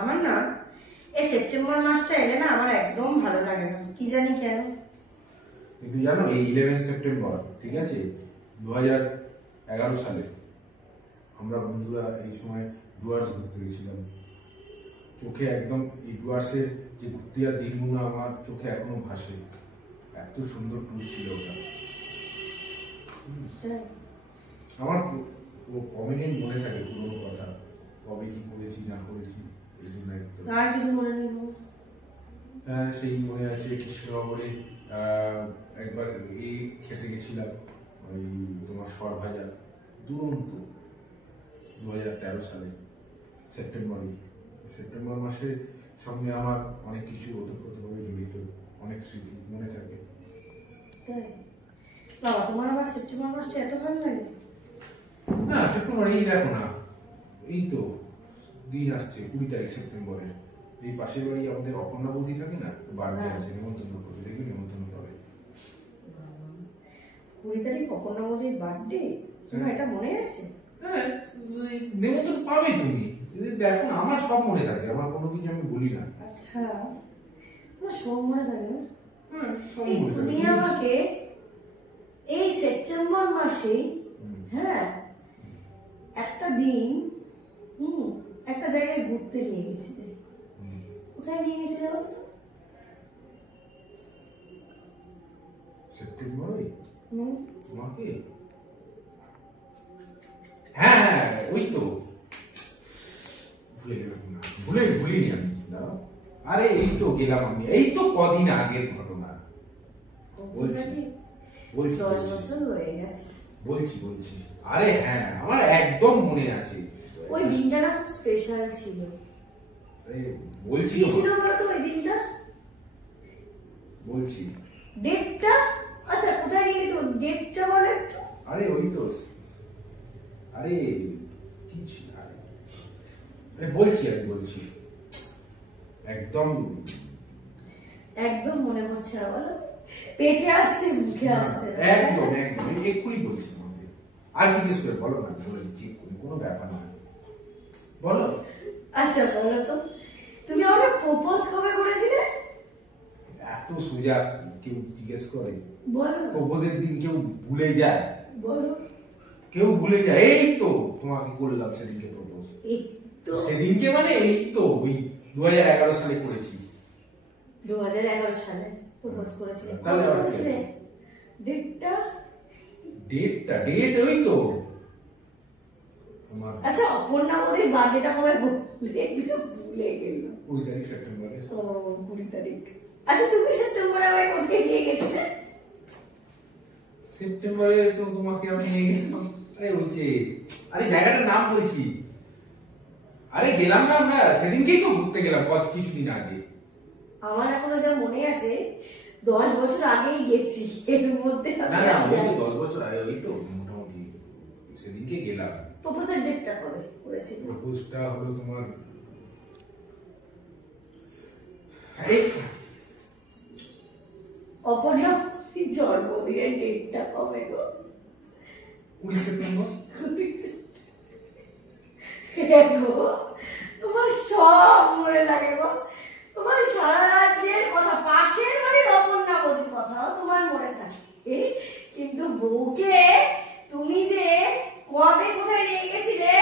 আমার না এই সেপ্টেম্বর মাসটা এলে না আমার একদম ভালো লাগে না, কি জানি কেন। কিন্তু জানো এই 11 সেপ্টেম্বর, ঠিক আছে, 2011 সালে আমরা বন্ধুরা এই সময় ডুয়ার্স ঘুরতে গেছিলাম। চোখে একদম এই ডুয়ার্সের যে ঘুরতে যাওয়ার দিনগুলো আমার চোখে এখনো ভাসে। এত সুন্দর ট্যুর ছিল ওটা। আমার কমেডিয়ান মনে থাকে পুরোনো কথা, কবে কি করেছি না করেছি এই জন্য একদম। আর কিছু মনে নেই? হ্যাঁ, সেই মনে আছে কৃষ্ণনগরে একবার এই খেতে গেছিলাম, ওই তোমার সর ভাজা, দুরন্ত 2013 সালে সেপ্টেম্বর মাসের সঙ্গে আমার অনেক কিছু ওতপ্রোতভাবে জড়িত, অনেক স্মৃতি মনে থাকে। তাই বাবা, তোমার আবার সেপ্টেম্বর মাসটা এত ভালো লাগে? না, সেপ্টেম্বর এই দেখো না, এই তো দিন আসছে 20 তারিখ সেপ্টেম্বরের। এই পাশের বাড়ি আমাদের অপর্ণা বৌদি থাকে না, বার্থডে আছে, নিমন্ত্রণ করবে, দেখবি নিমন্ত্রণ হবে 20 তারিখ অপর্ণা বৌদির বার্থডে। তোমার এটা মনে আছে? হ্যাঁ, নিমন্ত্রণ পাবে তুমি, দেখো না, আমার সব মনে থাকে, আমার কোনো কিছু আমি বলি না। আচ্ছা, তোমার সব মনে থাকে না? সব এই মনে তুমি থাকে। আমাকে এই সেপ্টেম্বর মাসে, হ্যাঁ, একটা দিন একটা জায়গায় ঘুরতে নিয়ে গেছিলে। কোথায় নিয়ে গেছিলে বলতো? সেপ্টেম্বরে তোমাকে, হ্যাঁ হ্যাঁ, ওই তো ভুলে গেলাম না, ভুলিনি আমি। দাঁড়াও, আরে এই তো গেলাম আমি, এই তো কদিন আগের ঘটনা। বলছি 10 বছর হয়ে গেছে। বলছি আরে হ্যাঁ, আমার একদম মনে আছে। ওই দিনটা না খুব স্পেশাল ছিল। আরে বলছি কি ছিল বলতো ওই দিনটা? বলছি ডেটটা? আচ্ছা, কোথায় নিয়ে গেছো? ডেটটা বলো একটু। আরে ওই তো, আরে কি ছিল, আরে বলছি একদম একদম মনে পড়ছে না বলো? পেটে আসছে, মুখে আসছে না। একদম এক্ষুনি বলছি তোমাকে। আর কি জিজ্ঞেস করে বলো না, বলেছি কোনো ব্যাপার না, বলো। আচ্ছা বলো তো, তুমি আমাকে প্রপোজ কবে করেছিলে? এত সোজা কেউ জিজ্ঞেস করে? বলো। প্রপোজের দিন কেউ ভুলে যায়? বলো। কেউ ভুলে যায়? এই তো তোমাকে করলাম সেদিনকে প্রপোজ। এই তো সেদিনকে মানে এই তো ওই 2011 সালে করেছি। 2011 সালে প্রপোজ করেছিলে? তাহলে কবে আর কি করেছিলে? আছে? ডেটটা? ডেট ওই তো তোমার আচ্ছা, অপর্ণা বৌদির বার্থডেটা কবে ভুলে গেল? 20 তারিখ সেপ্টেম্বরে। ও, 20 তারিখ। আচ্ছা, তুমি সেপ্টেম্বরে আবার কোথায় নিয়ে গেছিলে? সেপ্টেম্বরে তো তোমাকে আমি নিয়ে গেলাম, আরে ওই যে, আরে জায়গাটার নাম বলছি, আরে গেলাম না আমরা সেদিনকেই তো ঘুরতে গেলাম কিছুদিন আগে। আমার এখনো যা মনে আছে 10 বছর আগেই গেছি, এর মধ্যে না না, ওই তো 10 বছর আগে, ওই তো মোটামুটি সেদিনকে গেলাম। প্রপোজাল ডেটটা কবে করেছিল? প্রপোজটা হলো তোমার, আরে অপর্ণা জন্মদিনের ডেটটা কবে গো? 20 সেপ্টেম্বর। গো, তোমার সব মনে থাকে গো। তোমার সারা রাজ্যের কথা, পাশের বাড়ির অপর্ণা বৌদির কথাও তোমার মনে থাকে, কিন্তু বউকে তুমি যে কবে কোথায় নিয়ে গেছিলে,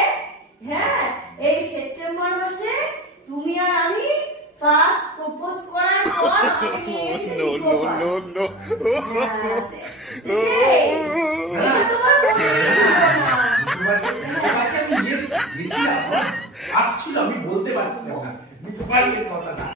হ্যাঁ, এই সেপ্টেম্বর মাসে তুমি আর আমি ফার্স্ট প্রপোজ করার পর আমি নিয়ে গেছি গোপাল। হ্যাঁ, তোমার মনে আসছিল, আমি বলতে পারছি না কথাটা।